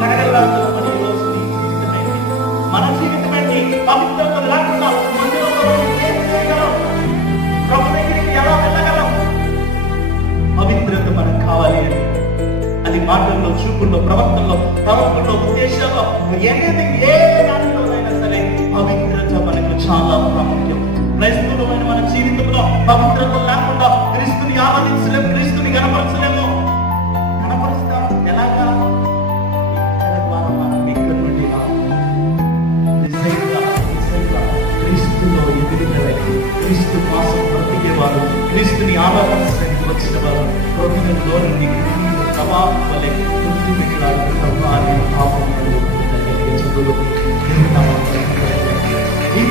జరగగలుగుతామని ఈరోజు నీ జీవితమేంటి? మన జీవితమేంటి? పవిత్రత లేకుండా మందిరంలో మనం ఏం చేయగలం? ప్రభు దగ్గరికి ఎలా వెళ్ళగలం? పవిత్రత మనకు కావాలి అంటే అది మాటల్లో, చూపుల్లో, ప్రవర్తనలో, ఉద్దేశాల్లో, ఏదైతే ఏ దానిలోనైనా సరే పవిత్రత మనకు చాలా ప్రాముఖ్యం. క్రైస్తవులమైన మన జీవితంలో పవిత్రత లేకుండా క్రీస్తుని ఆరాధించలేము, క్రీస్తుని గణపరచలేము. గణపరుస్తాం ఎలాగా? ఇతర ద్వారా మనం ఇక్కడ నుండి నిజంగా క్రీస్తులో ఎదుగుదలకి, క్రీస్తు కోసం బ్రతికేవారు, క్రీస్తుని ఆరాధించడానికి వచ్చిన వారు హృదయంలో నుండి ప్రభావం వల్లే ముందు పెట్టాడుతున్న పాపం ఈ